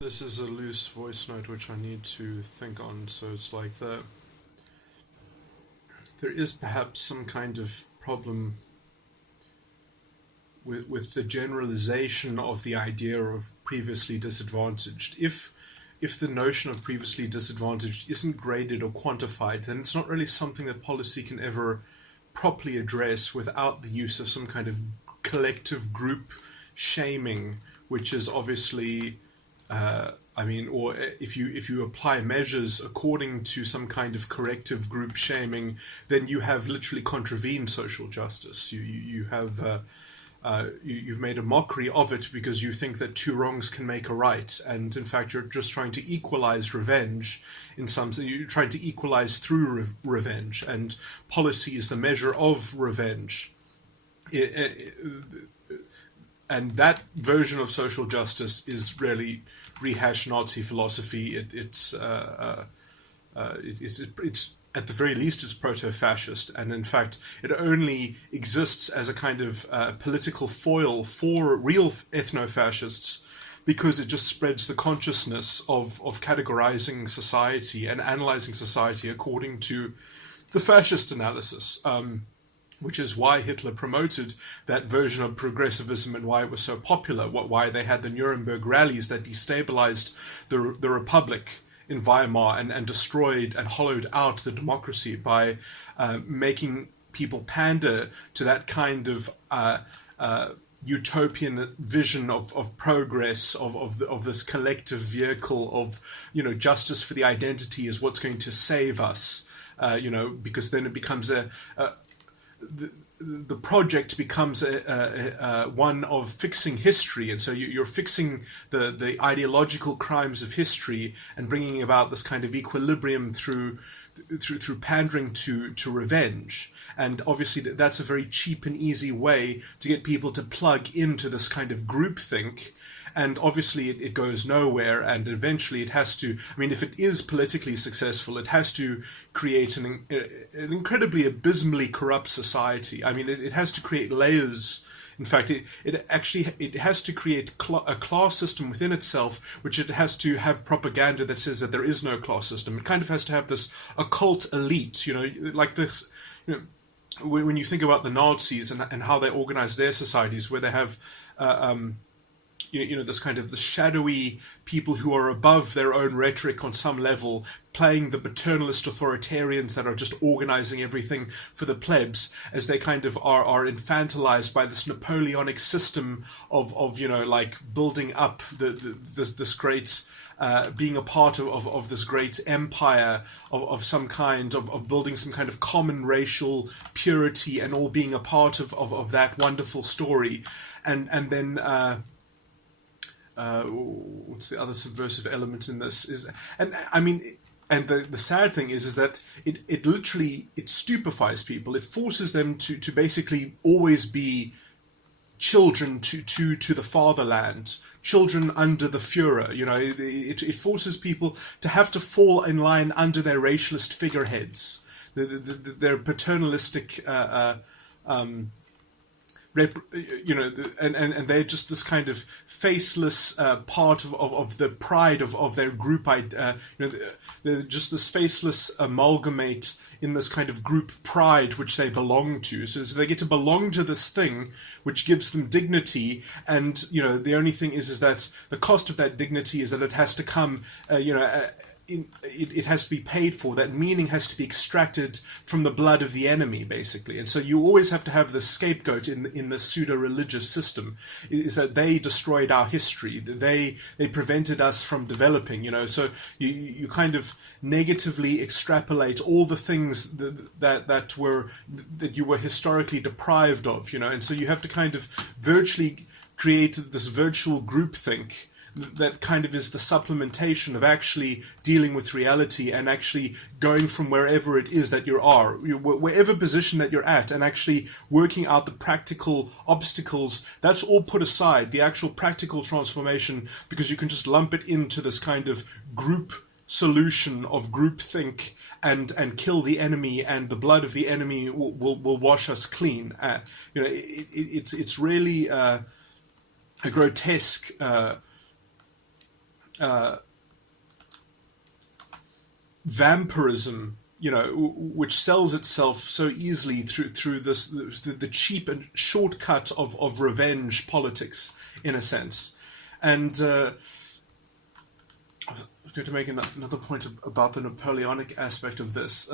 This is a loose voice note which I need to think on, so it's like there is perhaps some kind of problem with the generalization of the idea of previously disadvantaged. If the notion of previously disadvantaged isn't graded or quantified, then it's not really something that policy can ever properly address without the use of some kind of collective group shaming, which is obviously or if you apply measures according to some kind of corrective group shaming, then you have literally contravened social justice. You've made a mockery of it because you think that two wrongs can make a right, and in fact you're just trying to equalize revenge. You're trying to equalize through revenge, and policy is the measure of revenge. And that version of social justice is really rehashed Nazi philosophy. It's at the very least it's proto-fascist, and in fact it only exists as a kind of political foil for real ethno-fascists, because it just spreads the consciousness of categorizing society and analyzing society according to the fascist analysis. Which is why Hitler promoted that version of progressivism and why it was so popular, why they had the Nuremberg rallies that destabilized the Republic in Weimar and destroyed and hollowed out the democracy by making people pander to that kind of utopian vision of progress, of this collective vehicle of, justice for the identity is what's going to save us, because then it becomes the project becomes one of fixing history, and so you're fixing the ideological crimes of history and bringing about this kind of equilibrium through pandering to revenge. And obviously that's a very cheap and easy way to get people to plug into this kind of groupthink. And obviously it goes nowhere, and eventually it has to, if it is politically successful, it has to create an incredibly abysmally corrupt society. It has to create layers. In fact, it has to create a class system within itself, which it has to have propaganda that says that there is no class system. It kind of has to have this occult elite, like this, when you think about the Nazis and how they organize their societies, where they have this kind of the shadowy people who are above their own rhetoric on some level, playing the paternalist authoritarians that are just organizing everything for the plebs, as they kind of are infantilized by this Napoleonic system of building up this great being a part of this great empire of some kind, of building some kind of common racial purity, and all being a part of that wonderful story. And then what's the other subversive element in this is, and the sad thing is that it literally stupefies people. It forces them to basically always be children to the fatherland, children under the Führer. It forces people to have to fall in line under their racialist figureheads, their paternalistic and they're just this kind of faceless part of the pride of their group. They're just this faceless amalgamate in this kind of group pride which they belong to. So they get to belong to this thing which gives them dignity, and the only thing is that the cost of that dignity is that it has to come, it has to be paid for. That meaning has to be extracted from the blood of the enemy, basically. And so you always have to have the scapegoat in the pseudo-religious system, is that they destroyed our history, they prevented us from developing. So you kind of negatively extrapolate all the things that you were historically deprived of, and so you have to kind of virtually create this virtual groupthink that kind of is the supplementation of actually dealing with reality and actually going from wherever it is that you are, wherever position that you're at, and actually working out the practical obstacles. That's all put aside, the actual practical transformation, because you can just lump it into this kind of group solution of groupthink and kill the enemy, and the blood of the enemy will wash us clean. It's really a grotesque vampirism, which sells itself so easily through this the cheap and shortcut of revenge politics, in a sense. And I was going to make another point about the Napoleonic aspect of this.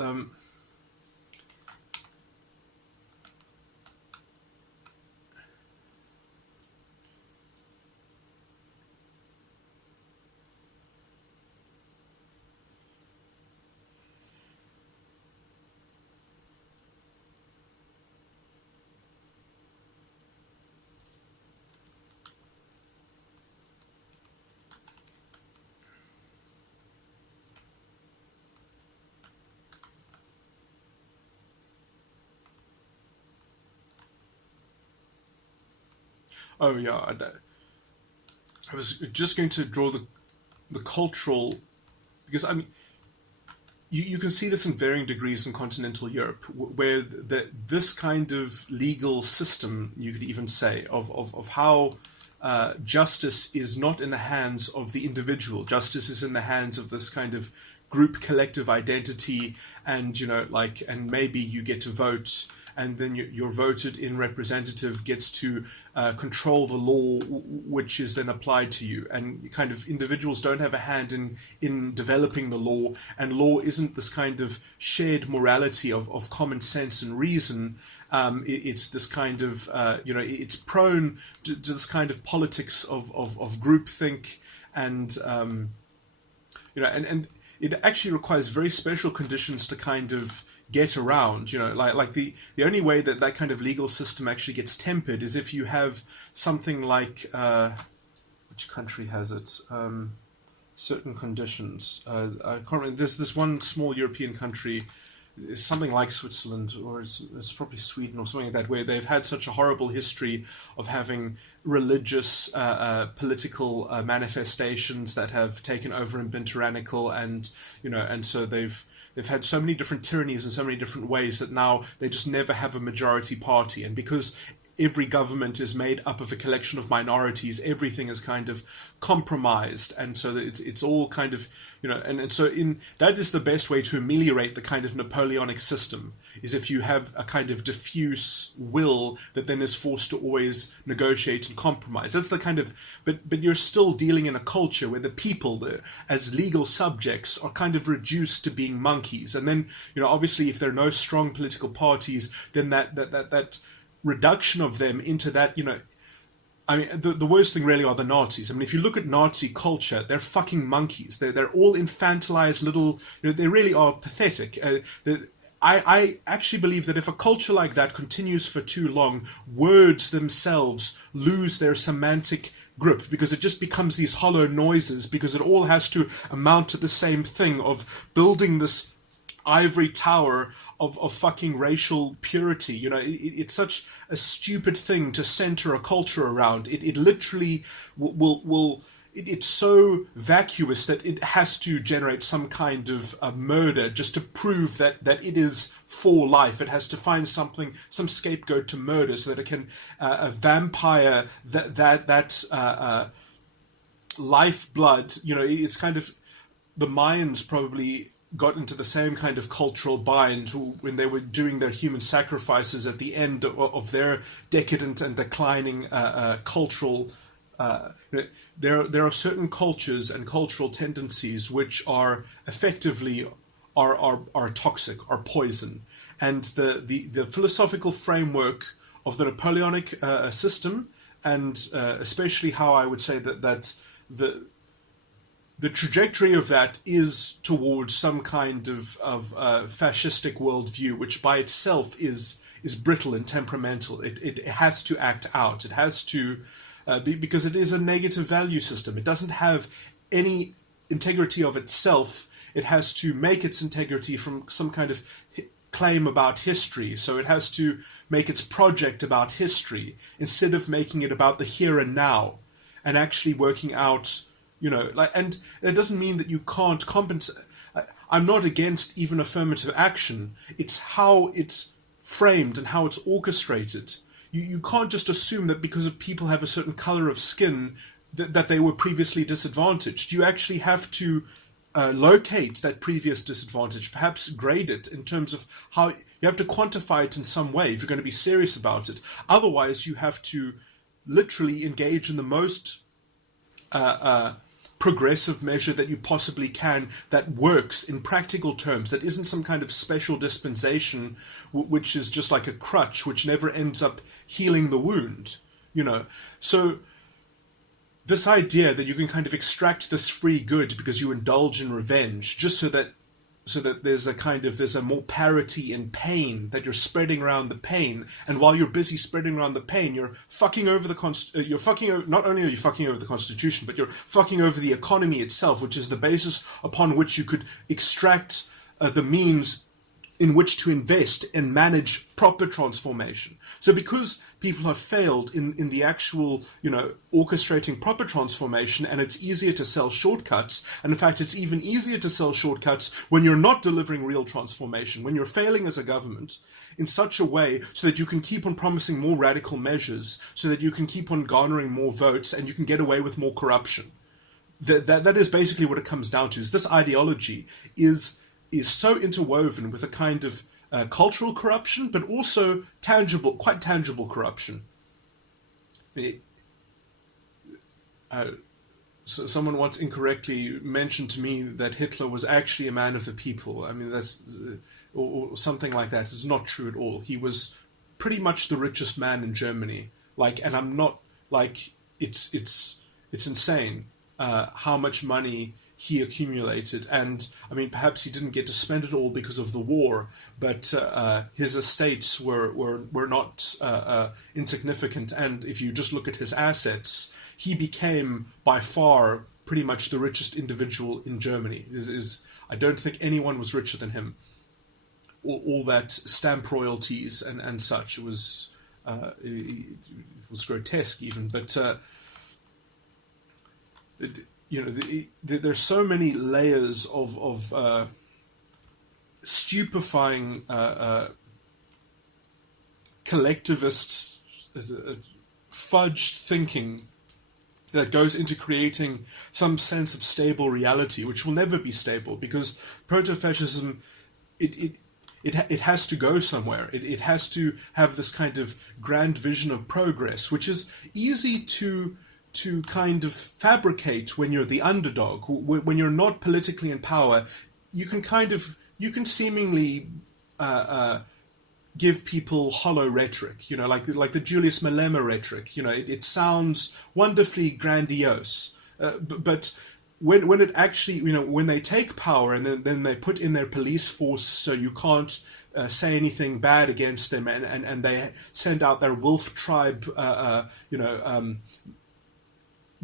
Oh yeah, I was just going to draw the cultural, because I mean you can see this in varying degrees in continental Europe, where this kind of legal system, you could even say, of how justice is not in the hands of the individual. Justice is in the hands of this kind of group collective identity, and and maybe you get to vote, and then your voted in representative gets to control the law, which is then applied to you. And kind of individuals don't have a hand in developing the law, and law isn't this kind of shared morality of common sense and reason. It's this kind of it's prone to this kind of politics of groupthink, and and it actually requires very special conditions to kind of get around. Like the only way that kind of legal system actually gets tempered is if you have something like which country has it, certain conditions. I can't remember. There's this one small European country, is something like Switzerland, or it's probably Sweden or something like that, where they've had such a horrible history of having religious political manifestations that have taken over and been tyrannical, and and so they've had so many different tyrannies in so many different ways that now they just never have a majority party. And because every government is made up of a collection of minorities, everything is kind of compromised, and so it's all kind of and so that is the best way to ameliorate the kind of Napoleonic system, is if you have a kind of diffuse will that then is forced to always negotiate and compromise. That's the kind of but you're still dealing in a culture where the people, as legal subjects, are kind of reduced to being monkeys. And then obviously if there are no strong political parties, then that reduction of them into that, I mean, the worst thing really are the Nazis. I mean, if you look at Nazi culture, they're fucking monkeys. They're all infantilized little, they really are pathetic. I actually believe that if a culture like that continues for too long, words themselves lose their semantic grip, because it just becomes these hollow noises, because it all has to amount to the same thing of building this ivory tower of fucking racial purity. It's such a stupid thing to center a culture around. It literally will it's so vacuous that it has to generate some kind of murder just to prove that it is for life. It has to find some scapegoat to murder so that it can vampire that lifeblood. It's kind of, the Mayans probably got into the same kind of cultural bind when they were doing their human sacrifices at the end of their decadent and declining cultural. There are certain cultures and cultural tendencies which are effectively are toxic, are poison, and the philosophical framework of the Napoleonic system, and especially how I would say that the trajectory of that is towards some kind of fascistic worldview, which by itself is brittle and temperamental. It has to act out. It has to because it is a negative value system. It doesn't have any integrity of itself. It has to make its integrity from some kind of claim about history. So it has to make its project about history instead of making it about the here and now, and actually working out. And it doesn't mean that you can't compensate. I'm not against even affirmative action. It's how it's framed and how it's orchestrated. You can't just assume that because people have a certain color of skin, that they were previously disadvantaged. You actually have to locate that previous disadvantage, perhaps grade it in terms of how you have to quantify it in some way if you're going to be serious about it. Otherwise, you have to literally engage in the most progressive measure that you possibly can that works in practical terms, that isn't some kind of special dispensation which is just like a crutch which never ends up healing the wound, you know. So this idea that you can kind of extract this free good because you indulge in revenge, just so that there's a more parity in pain, that you're spreading around the pain, and while you're busy spreading around the pain, you're fucking over not only are you fucking over the Constitution, but you're fucking over the economy itself, which is the basis upon which you could extract the means in which to invest and manage proper transformation. So because people have failed in the actual, orchestrating proper transformation, and it's easier to sell shortcuts, and in fact it's even easier to sell shortcuts when you're not delivering real transformation, when you're failing as a government in such a way so that you can keep on promising more radical measures, so that you can keep on garnering more votes and you can get away with more corruption. That is basically what it comes down to, is this ideology is so interwoven with a kind of cultural corruption, but also quite tangible corruption. So someone once incorrectly mentioned to me that Hitler was actually a man of the people. I mean, that's or something like that. It's not true at all. He was pretty much the richest man in Germany. And I'm not it's insane how much money he accumulated, and I mean, perhaps he didn't get to spend it all because of the war, but his estates were not insignificant. And if you just look at his assets, he became by far pretty much the richest individual in Germany. I don't think anyone was richer than him. All that stamp royalties and such, it was grotesque even, but. There's so many layers of stupefying collectivist fudged thinking that goes into creating some sense of stable reality, which will never be stable, because proto-fascism, it has to go somewhere. It has to have this kind of grand vision of progress, which is easy to kind of fabricate when you're the underdog. When you're not politically in power, you can seemingly give people hollow rhetoric, like the Julius Malema rhetoric. It sounds wonderfully grandiose, but when it actually, when they take power and then they put in their police force so you can't say anything bad against them, and they send out their wolf tribe,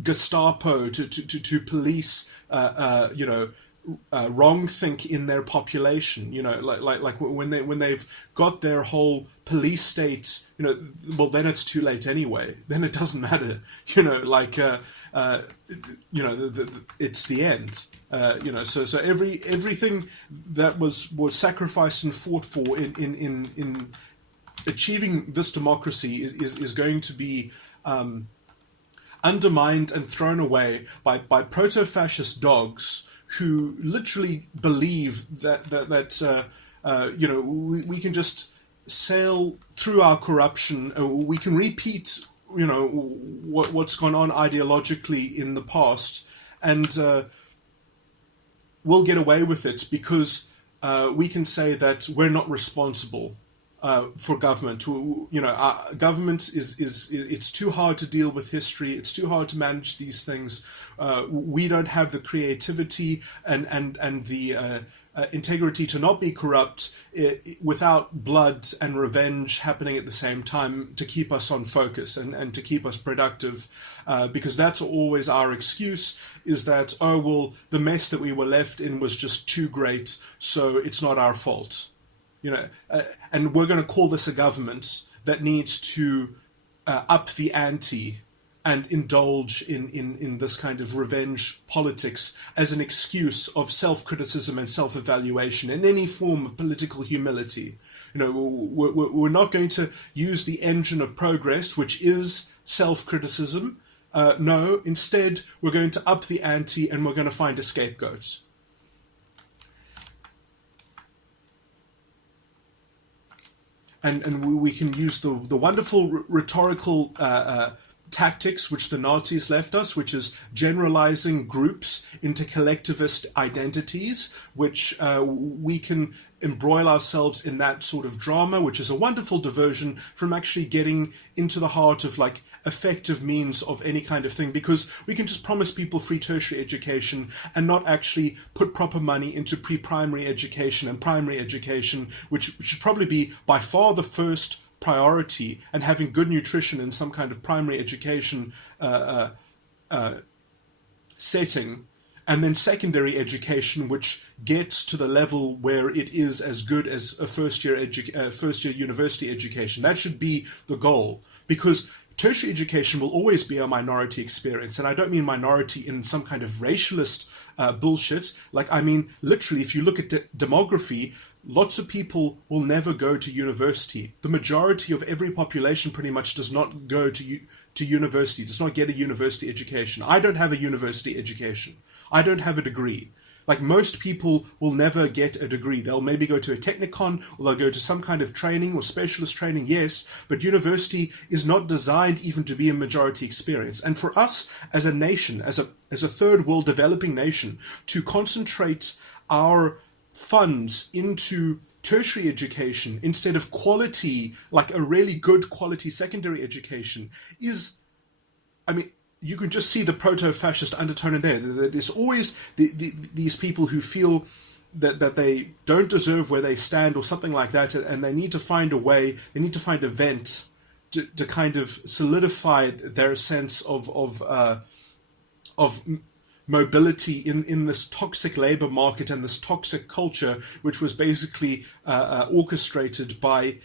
Gestapo to police, wrongthink in their population. Like when they've got their whole police state. Well, then it's too late anyway. Then it doesn't matter. It's the end. So everything that was sacrificed and fought for in achieving this democracy is going to be undermined and thrown away by proto-fascist dogs who literally believe that we can just sail through our corruption. We can repeat what's gone on ideologically in the past, and we'll get away with it because we can say that we're not responsible for government. Our government it's too hard to deal with history. It's too hard to manage these things. We don't have the creativity and the integrity to not be corrupt without blood and revenge happening at the same time to keep us on focus and to keep us productive, because that's always our excuse, is that, the mess that we were left in was just too great, so it's not our fault. And we're going to call this a government that needs to up the ante and indulge in this kind of revenge politics as an excuse of self-criticism and self-evaluation and any form of political humility. We're not going to use the engine of progress, which is self-criticism, No, instead, we're going to up the ante and we're going to find a scapegoat. And we can use the wonderful rhetorical tactics which the Nazis left us, which is generalizing groups into collectivist identities, which we can embroil ourselves in that sort of drama, which is a wonderful diversion from actually getting into the heart of like effective means of any kind of thing, because we can just promise people free tertiary education and not actually put proper money into pre-primary education and primary education, which should probably be by far the first priority, and having good nutrition in some kind of primary education setting, and then secondary education, which gets to the level where it is as good as a first-year university education. That should be the goal, because tertiary education will always be a minority experience, and I don't mean minority in some kind of racialist bullshit. Like, I mean, literally, if you look at demography, lots of people will never go to university. The majority of every population pretty much does not go to university, does not get a university education. I don't have a university education. I don't have a degree. Like, most people will never get a degree. They'll maybe go to a technicon, or they'll go to some kind of training or specialist training, yes, but university is not designed even to be a majority experience. And for us as a nation, as a third world developing nation, to concentrate our funds into tertiary education instead of quality, like a really good quality secondary education, is, I mean, you can just see the proto-fascist undertone in there. There's always these people who feel that they don't deserve where they stand or something like that, and they need to find a way, they need to find a vent to kind of solidify their sense of mobility in this toxic labor market and this toxic culture, which was basically orchestrated by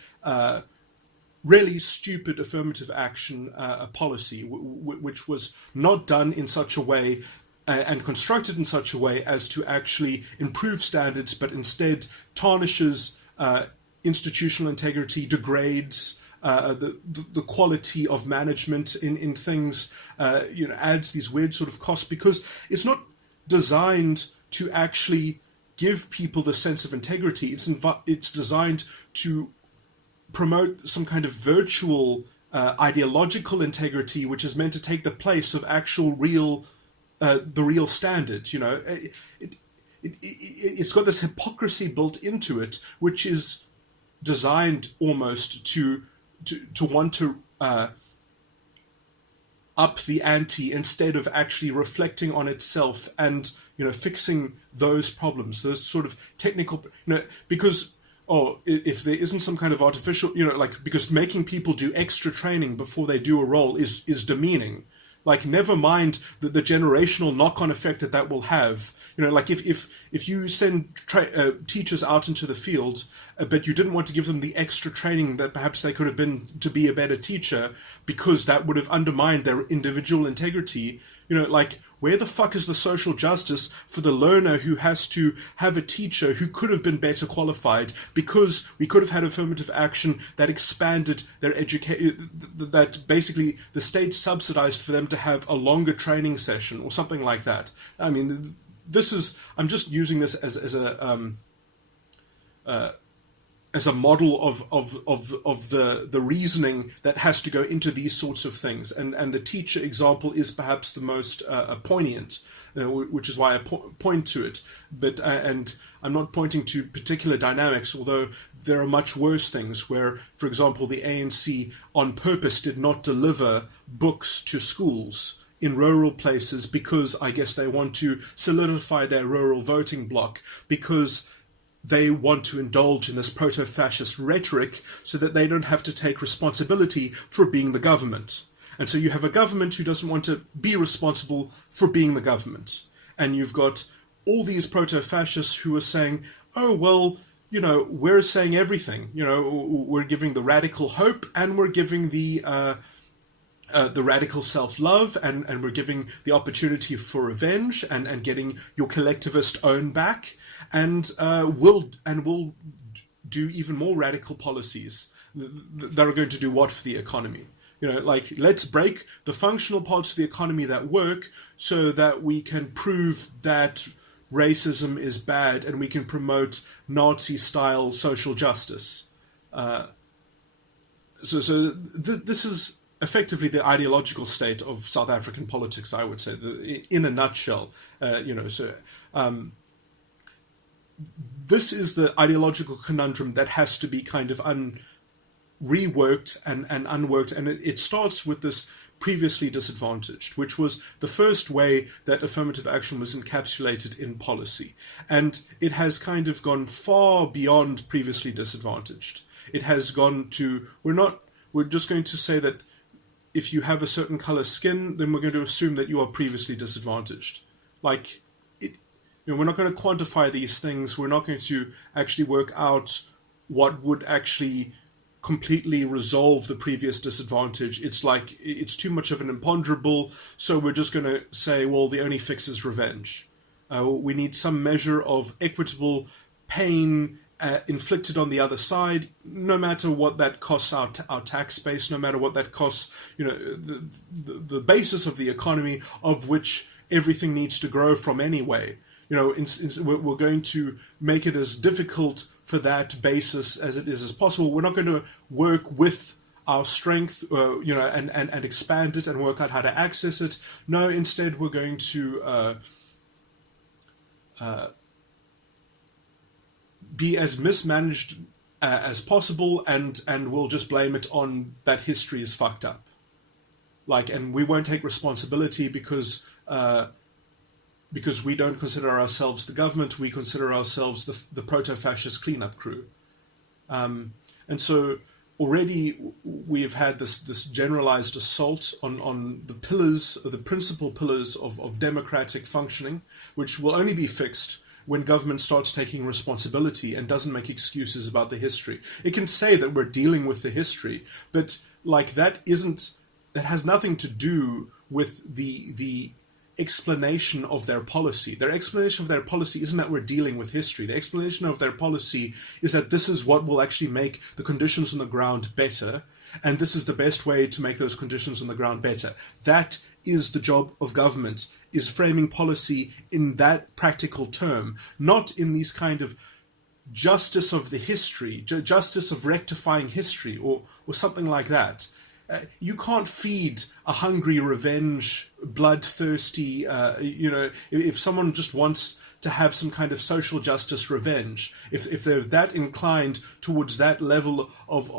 really stupid affirmative action policy, which was not done in such a way and constructed in such a way as to actually improve standards, but instead tarnishes institutional integrity, degrades the quality of management in things, adds these weird sort of costs, because it's not designed to actually give people the sense of integrity. It's designed to promote some kind of virtual ideological integrity, which is meant to take the place of actual the real standard. It's got this hypocrisy built into it, which is designed almost to want to up the ante instead of actually reflecting on itself and fixing those problems, those sort of technical, because if there isn't some kind of artificial, because making people do extra training before they do a role is demeaning. Like, never mind the generational knock-on effect that will have. Like if you send teachers out into the field, but you didn't want to give them the extra training that perhaps they could have been to be a better teacher, because that would have undermined their individual integrity, like, where the fuck is the social justice for the learner who has to have a teacher who could have been better qualified, because we could have had affirmative action that expanded their education, that basically the state subsidized for them to have a longer training session or something like that. I mean, I'm just using this as a model of the reasoning that has to go into these sorts of things, and the teacher example is perhaps the most poignant, which is why I point to it. But and I'm not pointing to particular dynamics, although there are much worse things where, for example, the ANC on purpose did not deliver books to schools in rural places because I guess they want to solidify their rural voting bloc, because they want to indulge in this proto-fascist rhetoric so that they don't have to take responsibility for being the government. And so you have a government who doesn't want to be responsible for being the government. And you've got all these proto-fascists who are saying, oh, well, we're saying everything. We're giving the radical hope, and we're giving the radical self-love, and we're giving the opportunity for revenge and getting your collectivist own back, and we'll do even more radical policies that are going to do what for the economy? Like, let's break the functional parts of the economy that work so that we can prove that racism is bad and we can promote Nazi-style social justice. This is effectively the ideological state of South African politics, I would say, in a nutshell. This is the ideological conundrum that has to be kind of reworked and unworked, and it starts with this previously disadvantaged, which was the first way that affirmative action was encapsulated in policy. And it has kind of gone far beyond previously disadvantaged. It has gone to, we're just going to say that if you have a certain color skin, then we're going to assume that you are previously disadvantaged. Like, we're not going to quantify these things. We're not going to actually work out what would actually completely resolve the previous disadvantage. It's like, it's too much of an imponderable, so we're just going to say, well, the only fix is revenge. We need some measure of equitable pain inflicted on the other side, no matter what that costs our tax base, no matter what that costs, the basis of the economy of which everything needs to grow from anyway. We're going to make it as difficult for that basis as it is as possible. We're not going to work with our strength, and expand it and work out how to access it. No, instead we're going to be as mismanaged as possible, and we'll just blame it on that history is fucked up. And we won't take responsibility because we don't consider ourselves the government. We consider ourselves the proto-fascist cleanup crew. And so already we've had this generalized assault on the pillars, or the principal pillars of democratic functioning, which will only be fixed when government starts taking responsibility and doesn't make excuses about the history. It can say that we're dealing with the history, but that has nothing to do with the explanation of their policy. Their explanation of their policy isn't that we're dealing with history. The explanation of their policy is that this is what will actually make the conditions on the ground better, and this is the best way to make those conditions on the ground better. That is the job of government, is framing policy in that practical term, not in these kind of justice of the history, justice of rectifying history, or something like that. You can't feed a hungry, revenge, bloodthirsty, if someone just wants to have some kind of social justice revenge, if they're that inclined towards that level of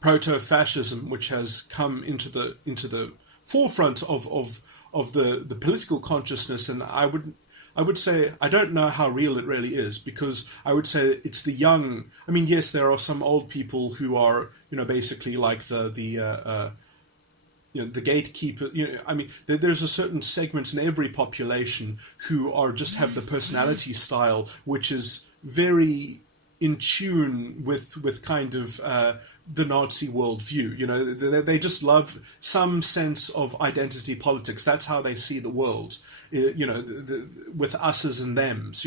proto-fascism, which has come into the forefront of the political consciousness, and I would say I don't know how real it really is, because I would say it's the young. I mean, yes, there are some old people who are, basically like the gatekeeper. I mean, there's a certain segment in every population who just have the personality style which is very in tune with kind of the Nazi worldview. They just love some sense of identity politics. That's how they see the world. With us's and them's.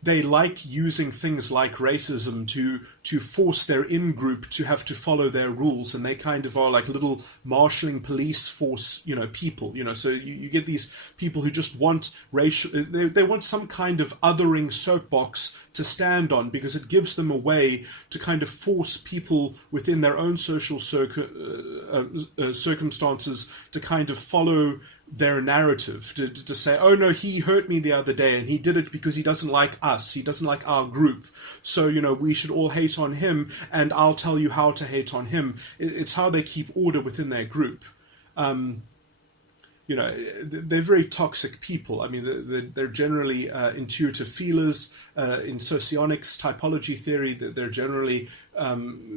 They like using things like racism to force their in-group to have to follow their rules, and they kind of are like little marshalling police force, people. So you get these people who just want they want some kind of othering soapbox to stand on, because it gives them a way to kind of force people within their own social circumstances to kind of follow their narrative, to say, oh no, he hurt me the other day and he did it because he doesn't like us, he doesn't like our group, so we should all hate on him, and I'll tell you how to hate on him. It's how they keep order within their group. They're very toxic people. I mean, they're generally intuitive feelers. In socionics, typology theory, they're generally,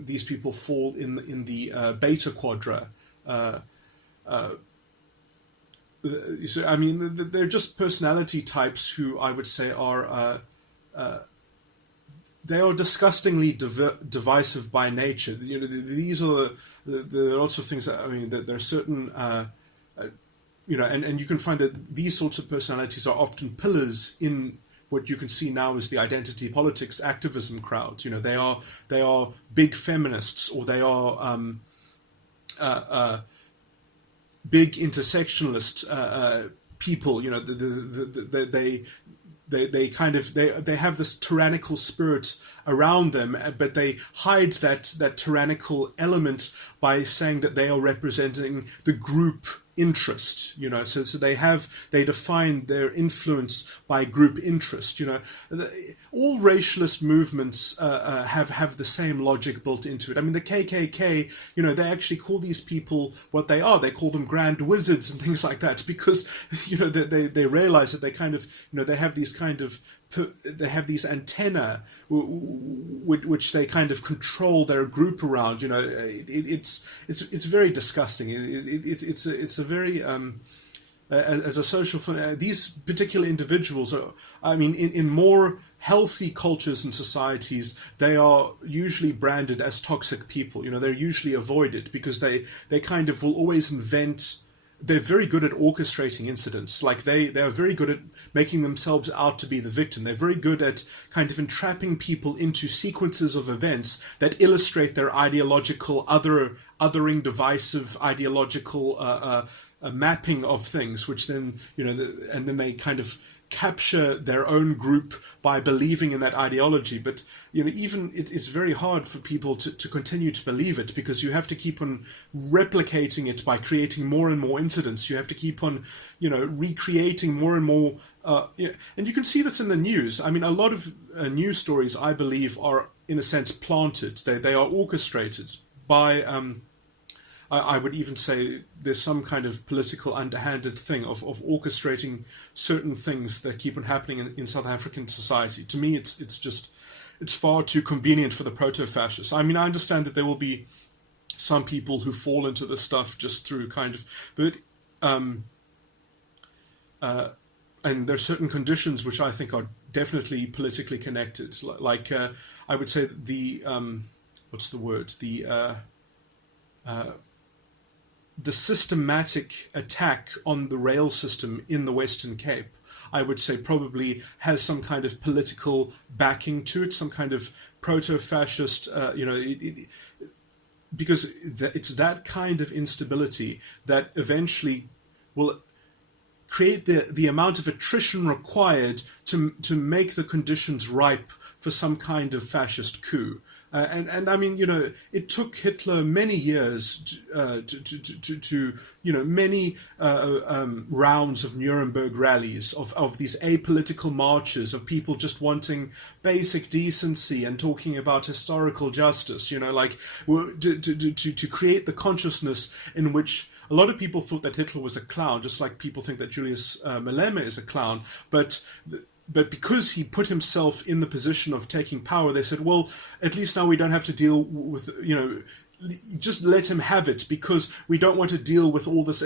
these people fall in the beta quadra. So, I mean, they're just personality types who I would say are they are disgustingly divisive by nature. These are the lots of things that, I mean, that there are certain and you can find that these sorts of personalities are often pillars in what you can see now as the identity politics activism crowd. You know, they are big feminists, or they are big intersectionalist people. You know, they have this tyrannical spirit around them, but they hide that tyrannical element by saying that they are representing the group interest. You know, so they define their influence by group interest. You know, all racialist movements have the same logic built into it. I mean, the KKK, you know, they actually call these people what they are. They call them grand wizards and things like that, because, you know, they realize that they kind of, you know, they have these antennae which they kind of control their group around. You know, it's very disgusting. It's a very as a social these particular individuals are, I mean, in more healthy cultures and societies, they are usually branded as toxic people. You know, they're usually avoided because they kind of will always invent. They're very good at orchestrating incidents. Like they are very good at making themselves out to be the victim. They're very good at kind of entrapping people into sequences of events that illustrate their ideological, othering, divisive, ideological mapping of things, which then, you know, and then they kind of capture their own group by believing in that ideology. But, you know, even it's very hard for people to continue to believe it, because you have to keep on replicating it by creating more and more incidents. You have to keep on, you know, recreating more and more. And you can see this in the news. I mean, a lot of news stories, I believe, are in a sense planted. They are orchestrated by I would even say there's some kind of political underhanded thing of orchestrating certain things that keep on happening in South African society. To me, it's far too convenient for the proto-fascists. I mean, I understand that there will be some people who fall into this stuff just through kind of, but and there are certain conditions which I think are definitely politically connected. Like I would say the what's the word, the systematic attack on the rail system in the Western Cape, I would say probably has some kind of political backing to it, some kind of proto-fascist, you know, because it's that kind of instability that eventually will create the amount of attrition required to make the conditions ripe for some kind of fascist coup. And I mean, you know, it took Hitler many years to you know, many rounds of Nuremberg rallies, of these apolitical marches, of people just wanting basic decency and talking about historical justice, you know, like to create the consciousness in which a lot of people thought that Hitler was a clown, just like people think that Julius Malema is a clown. But because he put himself in the position of taking power, they said, well, at least now we don't have to deal with, you know, just let him have it, because we don't want to deal with all this,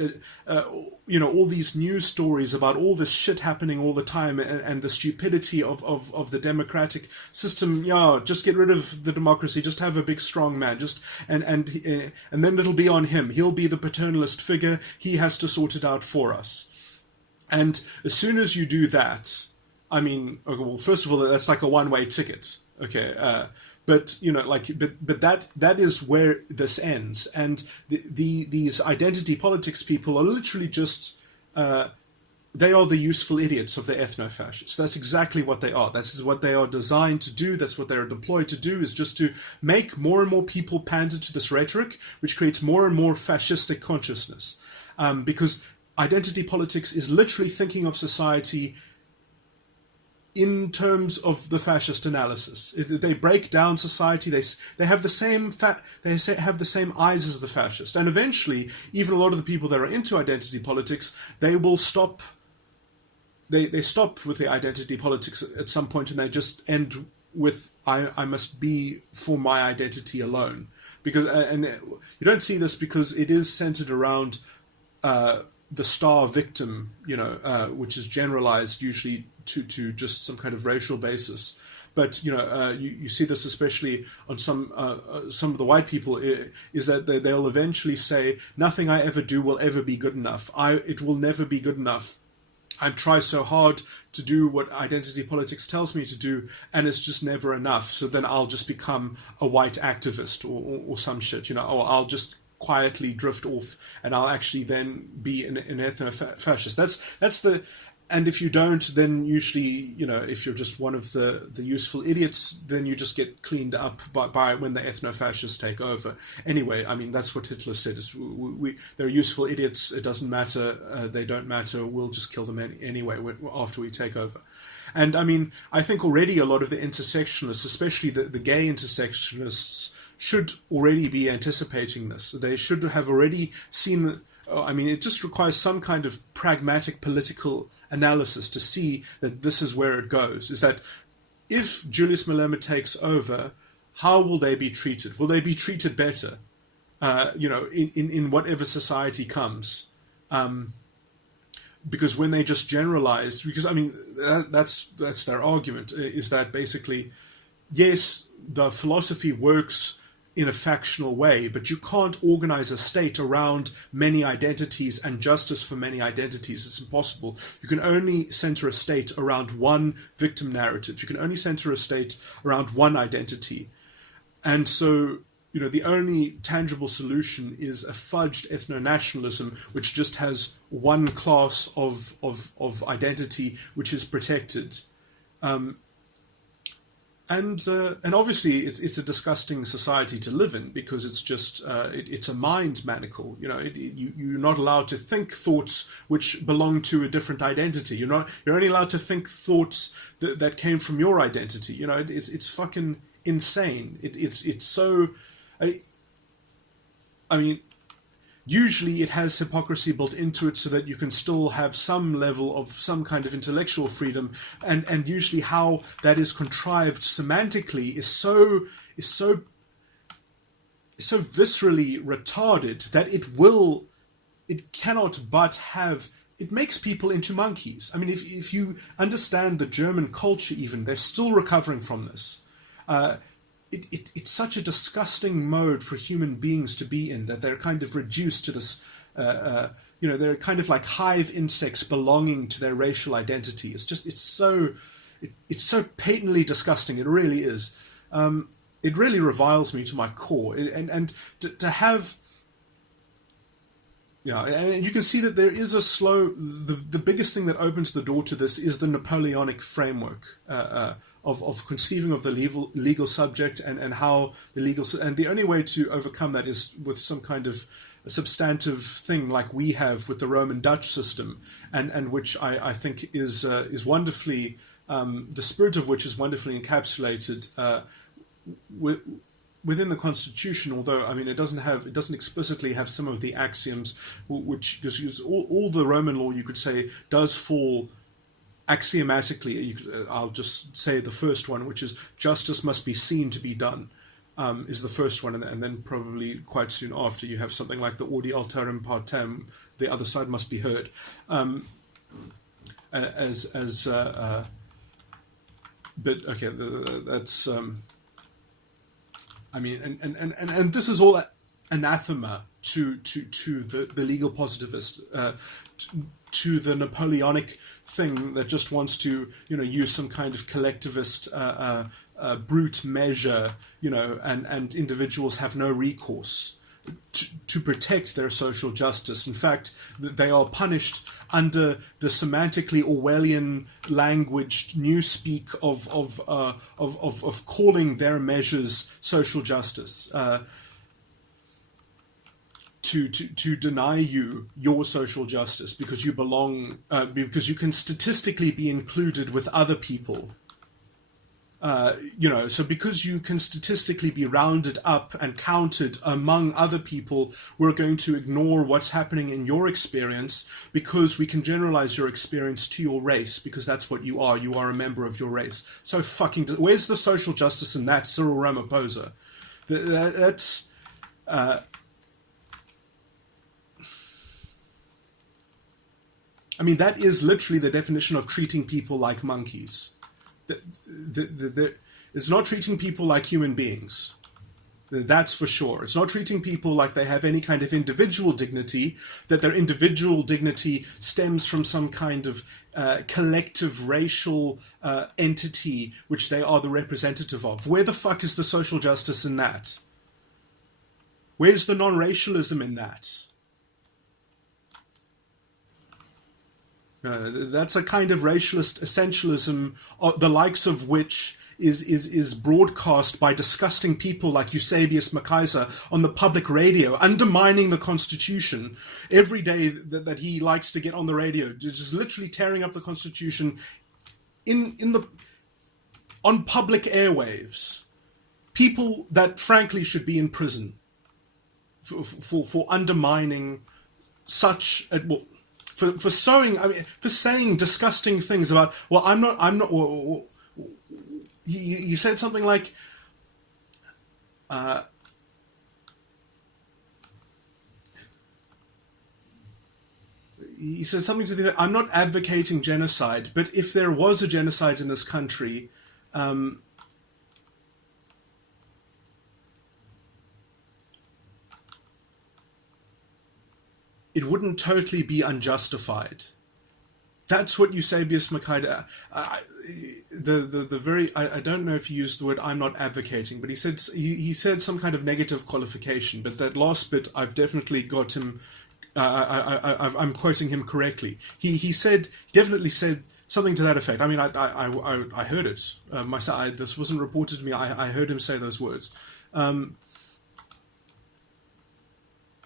you know, all these news stories about all this shit happening all the time, and the stupidity of the democratic system. Yeah, just get rid of the democracy. Just have a big strong man. Just and then it'll be on him. He'll be the paternalist figure. He has to sort it out for us. And as soon as you do that, I mean, okay, well, first of all, that's like a one-way ticket. Okay. But, you know, like, but that is where this ends. And these identity politics people are literally just, they are the useful idiots of the ethno-fascists. That's exactly what they are. That's what they are designed to do. That's what they are deployed to do, is just to make more and more people pander to this rhetoric, which creates more and more fascistic consciousness. Because identity politics is literally thinking of society in terms of the fascist analysis. They break down society. They have the same have the same eyes as the fascist. And eventually, even a lot of the people that are into identity politics, they will stop. They stop with the identity politics at some point, and they just end with I must be for my identity alone. Because and you don't see this because it is centered around the star victim, you know, which is generalized usually to just some kind of racial basis. But, you know, you see this especially on some of the white people, is that they'll eventually say, nothing I ever do will ever be good enough. It will never be good enough I try so hard to do what identity politics tells me to do, and it's just never enough. So then I'll just become a white activist or some shit, you know, or I'll just quietly drift off, and I'll actually then be an ethno-fascist. That's the. And if you don't, then usually, you know, if you're just one of the useful idiots, then you just get cleaned up by when the ethno-fascists take over. Anyway, I mean, that's what Hitler said. Is they're useful idiots. It doesn't matter. They don't matter. We'll just kill them anyway after we take over. And I mean, I think already a lot of the intersectionalists, especially the gay intersectionists, should already be anticipating this. They should have already seen. I mean, it just requires some kind of pragmatic political analysis to see that this is where it goes. Is that if Julius Malema takes over, how will they be treated? Will they be treated better? You know, in whatever society comes. Because when they just generalize, because I mean, that's their argument, is that basically, yes, the philosophy works in a factional way, but you can't organize a state around many identities and justice for many identities. It's impossible. You can only center a state around one victim narrative. You can only center a state around one identity. And so, you know, the only tangible solution is a fudged ethno-nationalism, which just has one class of identity which is protected. And obviously it's a disgusting society to live in, because it's just it's a mind manacle. You know, you're not allowed to think thoughts which belong to a different identity. You're only allowed to think thoughts that came from your identity. You know, it's fucking insane. It's so. I mean, usually it has hypocrisy built into it so that you can still have some level of some kind of intellectual freedom, and usually how that is contrived semantically is so viscerally retarded that it cannot but have. It makes people into monkeys. I mean, if you understand the German culture, even they're still recovering from this. It's such a disgusting mode for human beings to be in, that they're kind of reduced to this, you know, they're kind of like hive insects belonging to their racial identity. It's so patently disgusting. It really is. It really reviles me to my core. And to have, yeah, and you can see that there is a slow. The biggest thing that opens the door to this is the Napoleonic framework of conceiving of the legal subject and how the legal, and the only way to overcome that is with some kind of a substantive thing like we have with the Roman Dutch system, and which I think is wonderfully the spirit of which is wonderfully encapsulated within the Constitution, although I mean it doesn't explicitly have some of the axioms, which because all the Roman law, you could say, does fall axiomatically. I'll just say the first one, which is justice must be seen to be done, is the first one, and then probably quite soon after you have something like the audi alterum partem, the other side must be heard, but okay, that's. I mean, and this is all anathema to the legal positivist, to the Napoleonic thing that just wants to, you know, use some kind of collectivist brute measure, you know, and individuals have no recourse to protect their social justice. In fact, they are punished under the semantically Orwellian language newspeak of calling their measures social justice, to deny you your social justice because you belong, because you can statistically be included with other people. You know, so because you can statistically be rounded up and counted among other people, we're going to ignore what's happening in your experience because we can generalize your experience to your race, because that's what you are. You are a member of your race. So fucking, where's the social justice in that, Cyril Ramaphosa? That's... I mean, that is literally the definition of treating people like monkeys. It's not treating people like human beings. That's for sure. It's not treating people like they have any kind of individual dignity, that their individual dignity stems from some kind of collective racial entity which they are the representative of. Where the fuck is the social justice in that? Where's the non-racialism in that? That's a kind of racialist essentialism, the likes of which is broadcast by disgusting people like Eusebius Macaiser on the public radio, undermining the Constitution every day that he likes to get on the radio, just literally tearing up the Constitution on public airwaves. People that frankly should be in prison for undermining such for saying disgusting things about, well, I'm not. You said something like, he said something to the effect, I'm not advocating genocide, but if there was a genocide in this country, it wouldn't totally be unjustified. That's what Eusebius Macaiser, I don't know if he used the word I'm not advocating, but he said some kind of negative qualification, but that last bit I've definitely got him, I'm quoting him correctly. He definitely said something to that effect. I mean, I heard it myself. This wasn't reported to me. I heard him say those words.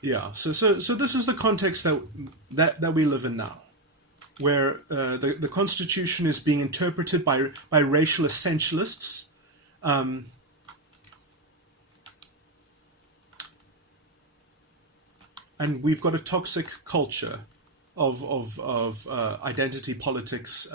Yeah. So this is the context that we live in now, where the Constitution is being interpreted by racial essentialists. And we've got a toxic culture of identity politics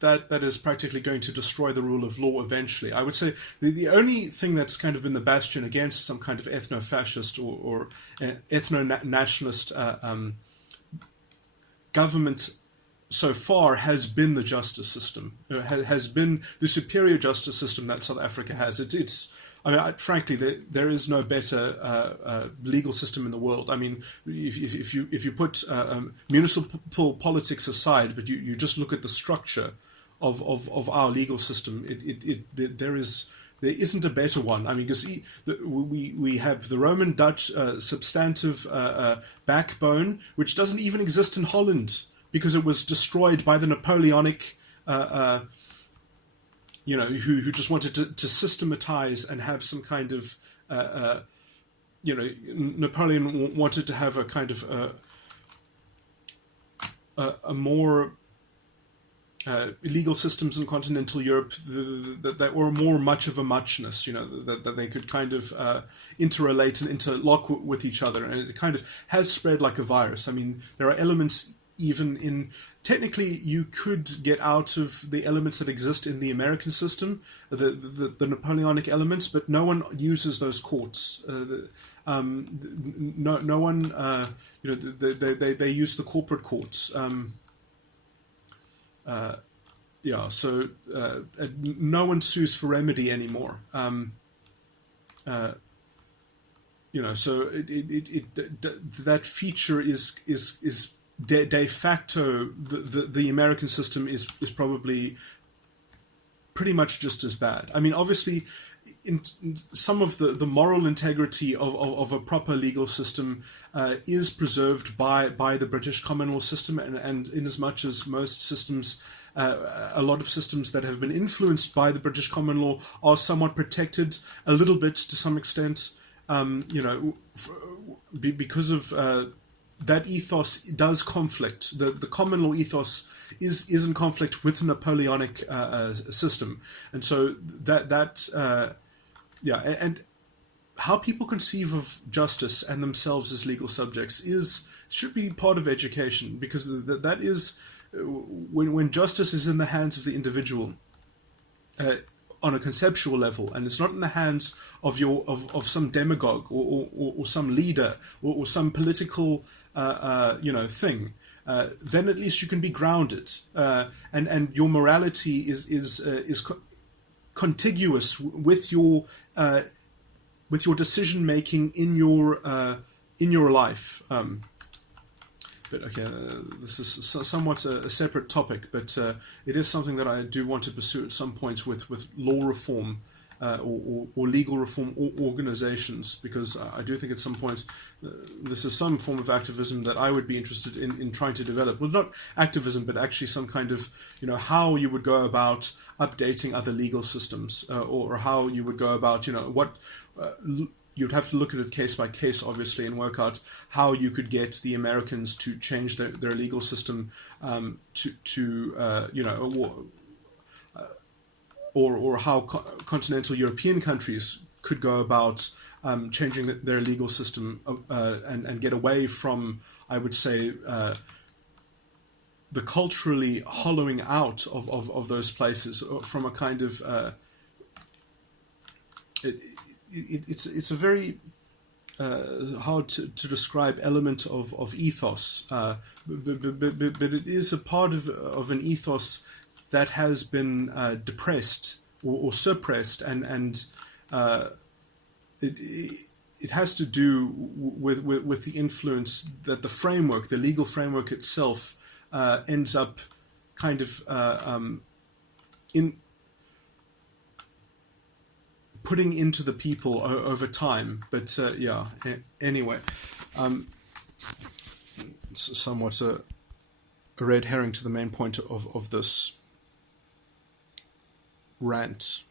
that is practically going to destroy the rule of law eventually. I would say the only thing that's kind of been the bastion against some kind of ethno-fascist or ethno-nationalist government so far has been the justice system, has been the superior justice system that South Africa has. Frankly, there is no better legal system in the world. I mean, if you put municipal politics aside, but you just look at the structure of our legal system, there isn't a better one. I mean, because we have the Roman Dutch substantive backbone, which doesn't even exist in Holland because it was destroyed by the Napoleonic. Who just wanted to systematize and have some kind of, Napoleon wanted to have a kind of a more legal systems in continental Europe that were more much of a muchness, that they could kind of interrelate and interlock with each other, and it kind of has spread like a virus. I mean, there are elements even in. Technically, you could get out of the elements that exist in the American system, the Napoleonic elements, but no one uses those courts. No one, they use the corporate courts. So no one sues for remedy anymore. So that feature is de facto, the American system is probably pretty much just as bad. I mean, obviously, in some of the moral integrity of a proper legal system is preserved by the British Commonwealth system, and in as much as most systems, a lot of systems that have been influenced by the British common law are somewhat protected a little bit to some extent, because of that ethos does conflict. The common law ethos is in conflict with the Napoleonic system, and so and how people conceive of justice and themselves as legal subjects should be part of education, because that is when justice is in the hands of the individual. On a conceptual level, and it's not in the hands of some demagogue or some leader or some political thing, then at least you can be grounded, and your morality is contiguous with your with your decision making in your life. But okay, this is somewhat a separate topic, but it is something that I do want to pursue at some point with law reform or legal reform organizations, because I do think at some point this is some form of activism that I would be interested in trying to develop. Well, not activism, but actually some kind of, how you would go about updating other legal systems, or how you would go about, what... you'd have to look at it case by case, obviously, and work out how you could get the Americans to change their legal system or how continental European countries could go about changing their legal system and get away from, I would say, the culturally hollowing out of those places, from a kind of... It's a very hard to describe element of ethos, but it is a part of an ethos that has been depressed or suppressed, and it has to do with the influence that the legal framework itself ends up kind of in putting into the people over time. But anyway, somewhat a red herring to the main point of this rant.